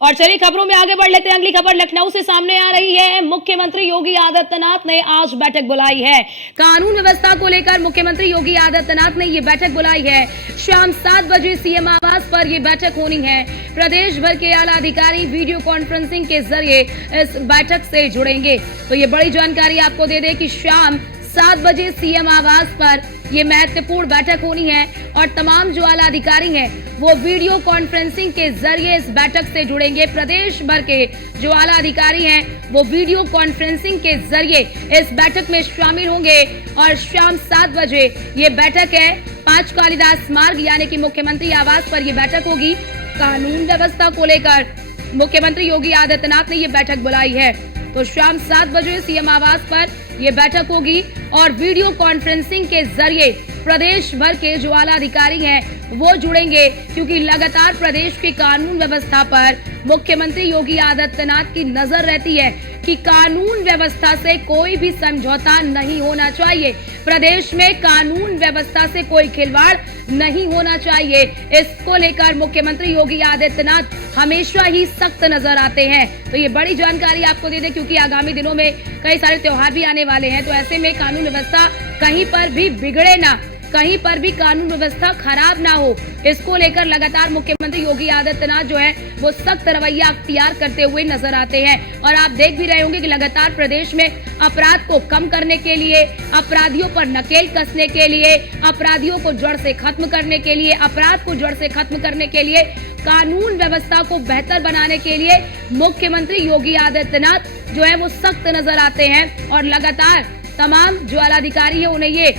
और चलिए खबरों में आगे बढ़ लेते हैं। अगली खबर लखनऊ से सामने आ रही है। मुख्यमंत्री योगी आदित्यनाथ ने आज बैठक बुलाई है। कानून व्यवस्था को लेकर मुख्यमंत्री योगी आदित्यनाथ ने ये बैठक बुलाई है। शाम 7 बजे सीएम आवास पर ये बैठक होनी है। प्रदेश भर के आला अधिकारी वीडियो कॉन्फ्रेंसिंग के जरिए इस बैठक से जुड़ेंगे। तो ये बड़ी जानकारी आपको दे दें कि शाम 7 बजे सीएम आवास पर ये महत्वपूर्ण बैठक होनी है और तमाम जो आला अधिकारी हैं वो वीडियो कॉन्फ्रेंसिंग के जरिए इस बैठक से जुड़ेंगे। प्रदेश भर के जो आला अधिकारी हैं वो वीडियो कॉन्फ्रेंसिंग के जरिए इस बैठक में शामिल होंगे और शाम 7 बजे ये बैठक है। 5 कालिदास मार्ग यानी कि मुख्यमंत्री आवास पर ये बैठक होगी। कानून व्यवस्था को लेकर मुख्यमंत्री योगी आदित्यनाथ ने ये बैठक बुलाई है। तो शाम 7 बजे सीएम आवास पर ये बैठक होगी और वीडियो कॉन्फ्रेंसिंग के जरिए प्रदेश भर के जो आला अधिकारी हैं वो जुड़ेंगे, क्योंकि लगातार प्रदेश की कानून व्यवस्था पर मुख्यमंत्री योगी आदित्यनाथ की नजर रहती है कि कानून व्यवस्था से कोई भी समझौता नहीं होना चाहिए। प्रदेश में कानून व्यवस्था से कोई खिलवाड़ नहीं होना चाहिए। इसको लेकर मुख्यमंत्री योगी आदित्यनाथ हमेशा ही सख्त नजर आते हैं। तो ये बड़ी जानकारी आपको दे दें, क्योंकि आगामी दिनों में कई सारे त्योहार भी आने वाले हैं। तो ऐसे में कानून व्यवस्था कहीं पर भी बिगड़े ना, कहीं पर भी कानून व्यवस्था खराब ना हो, इसको लेकर लगातार मुख्यमंत्री योगी आदित्यनाथ जो है वो सख्त रवैया अख्तियार करते हुए नजर आते हैं। और आप देख भी रहे होंगे कि लगातार प्रदेश में अपराध को कम करने के लिए, अपराधियों पर नकेल कसने के लिए, अपराधियों को जड़ से खत्म करने के लिए, अपराध को जड़ से खत्म करने के लिए, कानून व्यवस्था को बेहतर बनाने के लिए मुख्यमंत्री योगी आदित्यनाथ जो है वो सख्त नजर आते हैं और लगातार तमाम जो आला अधिकारी है उन्हें ये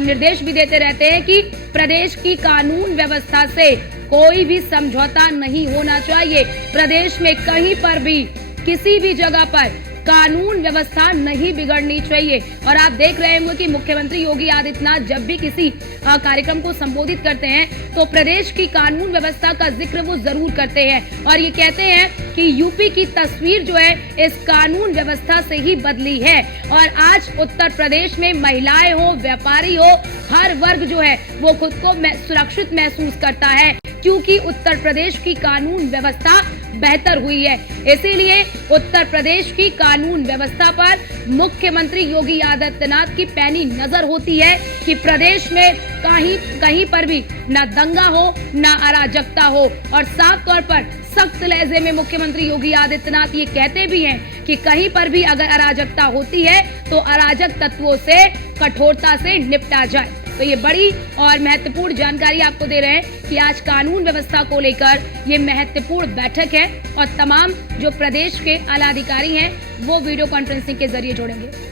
निर्देश भी देते रहते हैं कि प्रदेश की कानून व्यवस्था से कोई भी समझौता नहीं होना चाहिए। प्रदेश में कहीं पर भी किसी भी जगह पर कानून व्यवस्था नहीं बिगड़नी चाहिए। और आप देख रहे होंगे कि मुख्यमंत्री योगी आदित्यनाथ जब भी किसी कार्यक्रम को संबोधित करते हैं तो प्रदेश की कानून व्यवस्था का जिक्र वो जरूर करते हैं और ये कहते हैं कि यूपी की तस्वीर जो है इस कानून व्यवस्था से ही बदली है। और आज उत्तर प्रदेश में महिलाएं हो, व्यापारी हो, हर वर्ग जो है वो खुद को सुरक्षित महसूस करता है, क्योंकि उत्तर प्रदेश की कानून व्यवस्था बेहतर हुई है। इसीलिए उत्तर प्रदेश की कानून व्यवस्था पर मुख्यमंत्री योगी आदित्यनाथ की पैनी नजर होती है कि प्रदेश में कहीं पर भी ना दंगा हो, ना अराजकता हो। और साफ तौर पर सख्त लहजे में मुख्यमंत्री योगी आदित्यनाथ ये कहते भी हैं कि कहीं पर भी अगर अराजकता होती है तो अराजक तत्वों से कठोरता से निपटा जाए। तो ये बड़ी और महत्वपूर्ण जानकारी आपको दे रहे हैं कि आज कानून व्यवस्था को लेकर ये महत्वपूर्ण बैठक है और तमाम जो प्रदेश के आला अधिकारी हैं वो वीडियो कॉन्फ्रेंसिंग के जरिए जुड़ेंगे।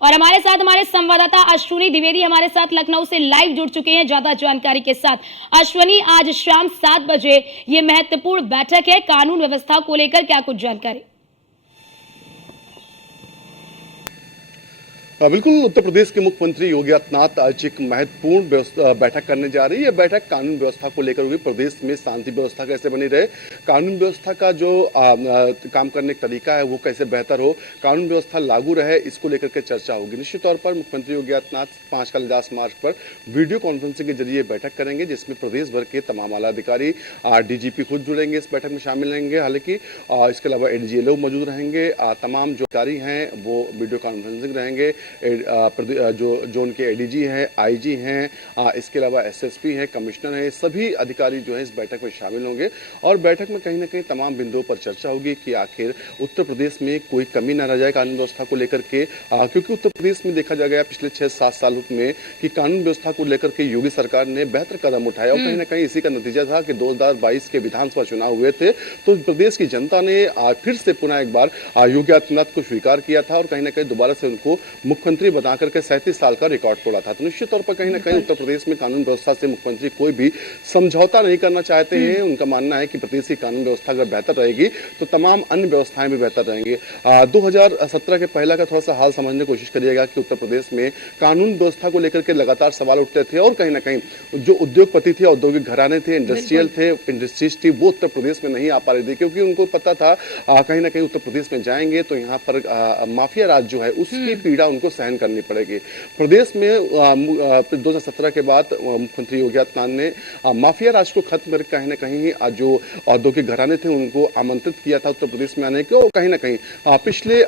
और हमारे साथ हमारे संवाददाता अश्विनी द्विवेदी हमारे साथ लखनऊ से लाइव जुड़ चुके हैं ज्यादा जानकारी के साथ। अश्विनी, आज शाम 7 बजे ये महत्वपूर्ण बैठक है, कानून व्यवस्था को लेकर क्या कुछ जानकारी? बिल्कुल, उत्तर प्रदेश के मुख्यमंत्री योगी आदित्यनाथ आज एक महत्वपूर्ण बैठक करने जा रही है। बैठक कानून व्यवस्था को लेकर होगी। प्रदेश में शांति व्यवस्था कैसे बनी रहे, कानून व्यवस्था का जो काम करने का तरीका है वो कैसे बेहतर हो, कानून व्यवस्था लागू रहे, इसको लेकर के चर्चा होगी। निश्चित तौर पर मुख्यमंत्री योगी आदित्यनाथ 5 कालिदास मार्ग पर वीडियो कॉन्फ्रेंसिंग के जरिए बैठक करेंगे, जिसमें प्रदेश भर के तमाम आला अधिकारी, डीजीपी खुद जुड़ेंगे, इस बैठक में शामिल रहेंगे। हालांकि इसके अलावा एडीजी लोग मौजूद रहेंगे, तमाम जो अधिकारी हैं वो वीडियो कॉन्फ्रेंसिंग रहेंगे। जो उनके एडीजी हैं, आईजी हैं, इसके अलावा एसएसपी हैं, कमिश्नर हैं, सभी अधिकारी जो हैं इस बैठक में शामिल होंगे और बैठक में कहीं ना कहीं तमाम बिंदुओं पर चर्चा होगी कि आखिर उत्तर प्रदेश में कोई कमी ना रह जाए कानून व्यवस्था को लेकर के, क्योंकि उत्तर प्रदेश में देखा जा गया पिछले 6-7 सालों में कि कानून व्यवस्था को लेकर के योगी सरकार ने बेहतर कदम उठाया और कहीं ना कहीं इसी का नतीजा था कि 2022 के विधानसभा चुनाव हुए थे तो प्रदेश की जनता ने फिर से पुनः एक बार योगी आदित्यनाथ को स्वीकार किया था और कहीं ना कहीं दोबारा से उनको मुख्यमंत्री बना करके 37 साल का रिकॉर्ड तोड़ा था। तो निश्चित तौर पर कहीं ना कहीं उत्तर प्रदेश में कानून व्यवस्था से मुख्यमंत्री कोई भी समझौता नहीं करना चाहते हैं। उनका मानना है कि प्रदेश की कानून व्यवस्था अगर बेहतर रहेगी तो तमाम अन्य व्यवस्थाएं भी बेहतर रहेंगी। 2017 के पहला का थोड़ा सा हाल समझने की कोशिश करिएगा कि उत्तर प्रदेश में कानून व्यवस्था को लेकर के लगातार सवाल उठते थे और कहीं ना कहीं जो उद्योगपति थे, औद्योगिक घराने थे, इंडस्ट्रियल थे, इंडस्ट्रीज थी, वो उत्तर प्रदेश में नहीं आ पा रही थी क्योंकि उनको पता था कहीं ना कहीं उत्तर प्रदेश में जाएंगे तो यहाँ पर माफिया राज जो है उसकी पीड़ा उनको सहन करनी पड़ेगी। प्रदेश में 2017 के बाद मुख्यमंत्री योगी आदित्यनाथ ने माफिया राज को खत्म करके कहीं ना कहीं जो औद्योगिक घराने थे उनको आमंत्रित किया था उत्तर प्रदेश में आने के, और कहीं ना कहीं पिछले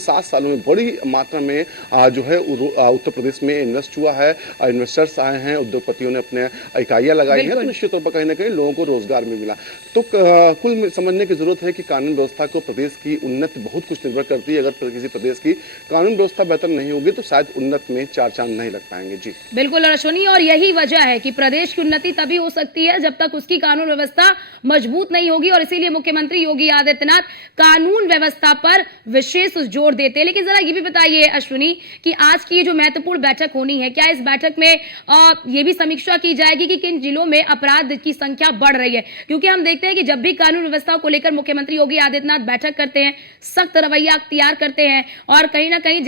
7 सालों में बड़ी मात्रा में जो है उत्तर प्रदेश में इन्वेस्ट हुआ है, इन्वेस्टर्स आए हैं, उद्योगपतियों ने अपने इकाइयां लगाई हैं, तो निश्चित तौर पर कहीं ना कहीं लोगों को रोजगार भी मिला। तो कुल समझने की जरूरत है कि कानून व्यवस्था को प्रदेश की उन्नति बहुत कुछ निर्भर करती है। अगर किसी प्रदेश की कानून व्यवस्था बेहतर नहीं होगी तो शायद उन्नति में 4 चांद नहीं लग पाएंगे। जी बिल्कुल अश्विनी, और यही वजह है कि प्रदेश की उन्नति तभी हो सकती है जब तक उसकी कानून व्यवस्था मजबूत नहीं होगी, और इसीलिए मुख्यमंत्री योगी आदित्यनाथ कानून व्यवस्था पर विशेष जोर देते हैं। लेकिन जरा ये भी बताइए अश्विनी कि आज की ये जो महत्वपूर्ण बैठक होनी है, क्या इस बैठक में ये भी समीक्षा की जाएगी कि किन जिलों में अपराध की संख्या बढ़ रही है? क्योंकि हम देखते हैं कि जब भी कानून व्यवस्था को लेकर मुख्यमंत्री योगी आदित्यनाथ बैठक करते हैं, सख्त रवैया अख्तियार करते हैं, और कहीं ना कहीं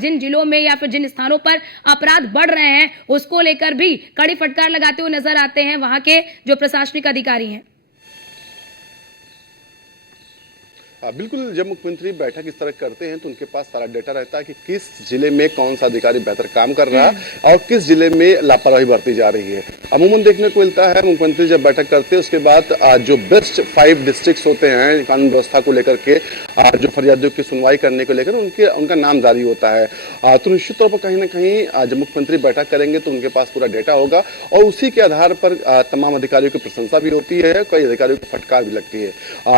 जिन जिलों में या फिर जिन स्थानों पर अपराध बढ़ रहे हैं उसको लेकर भी कड़ी फटकार लगाते हुए नजर आते हैं वहां के जो प्रशासनिक अधिकारी हैं। बिल्कुल, जब मुख्यमंत्री बैठक इस तरह करते हैं तो उनके पास सारा डेटा रहता है कि किस जिले में कौन सा अधिकारी बेहतर काम कर रहा है और किस जिले में लापरवाही बरती जा रही है। अमूमन देखने को मिलता है मुख्यमंत्री जब बैठक करते हैं उसके बाद जो बेस्ट 5 डिस्ट्रिक्ट्स होते हैं कानून व्यवस्था को लेकर के, जो फरियादियों की सुनवाई करने को लेकर उनका नाम जारी होता है। तो निश्चित तौर पर कहीं ना कहीं जब मुख्यमंत्री बैठक करेंगे तो उनके पास पूरा डेटा होगा और उसी के आधार पर तमाम अधिकारियों की प्रशंसा भी होती है, कई अधिकारियों को फटकार भी लगती है,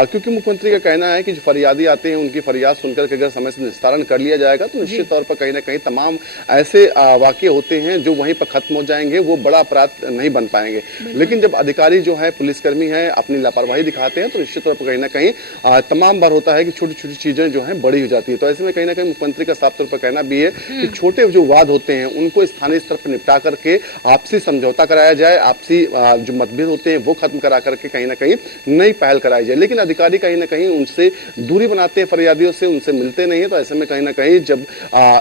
क्योंकि मुख्यमंत्री का कहना है कि जो फरियादी आते हैं उनकी फरियाद सुनकर के अगर समय से निस्तारण कर लिया जाएगा तो निश्चित तौर पर कहीं ना कहीं तमाम ऐसे वाकये होते हैं जो वहीं पर खत्म हो जाएंगे, वो बड़ा अपराध नहीं बन पाएंगे। लेकिन जब अधिकारी जो है, पुलिसकर्मी है, अपनी लापरवाही दिखाते हैं तो निश्चित तौर पर कहीं ना कहीं तमाम बार होता है कि छोटी छोटी चीजें जो है बड़ी हो जाती है। तो ऐसे में कहीं ना कहीं मुख्यमंत्री का साफ तौर पर कहना भी है कि छोटे जो वाद होते हैं उनको स्थानीय स्तर पर निपटा करके आपसी समझौता कराया जाए, आपसी जो मतभेद होते हैं वो खत्म करा करके कहीं ना कहीं नई पहल कराई जाए। लेकिन अधिकारी कहीं ना कहीं उनसे दूरी बनाते हैं, फरियादियों से उनसे मिलते नहीं है। तो ऐसे में कहीं ना कहीं जब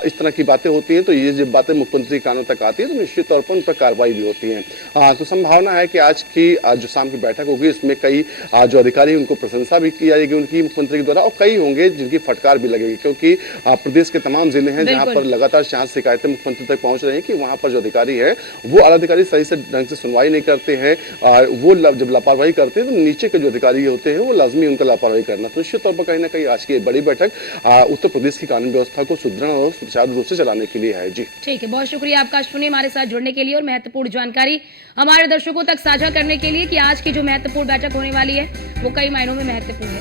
इस तरह की बातें होती हैं तो ये जब बातें मुख्यमंत्री के कानों तक आती है तो निश्चित तौर पर उन पर कार्रवाई भी होती है। तो संभावना है कि आज की जो शाम की बैठक होगी इसमें कई जो अधिकारी उनको प्रशंसा भी की जाएगी उनकी मुख्यमंत्री के द्वारा, और कई होंगे जिनकी फटकार भी लगेगी, क्योंकि प्रदेश के तमाम जिले हैं जहां पर लगातार जांच शिकायतें मुख्यमंत्री तक पहुंच रही हैं कि वहां पर जो अधिकारी है वो आला अधिकारी सही से ढंग से सुनवाई नहीं करते हैं, वो जब लापरवाही करते हैं तो नीचे के जो अधिकारी होते हैं वो लाजमी उनका लापरवाही करना। तो निश्चित तौर पर कहीं ना कहीं आज की बड़ी बैठक उत्तर प्रदेश की कानून व्यवस्था को सुदृढ़ और सुचारू रूप से चलाने के लिए है। जी ठीक है, बहुत शुक्रिया आपका अश्विनी हमारे साथ जुड़ने के लिए और महत्वपूर्ण जानकारी हमारे दर्शकों तक साझा करने के लिए कि आज की जो महत्वपूर्ण बैठक होने वाली है वो कई मायनों में महत्वपूर्ण है।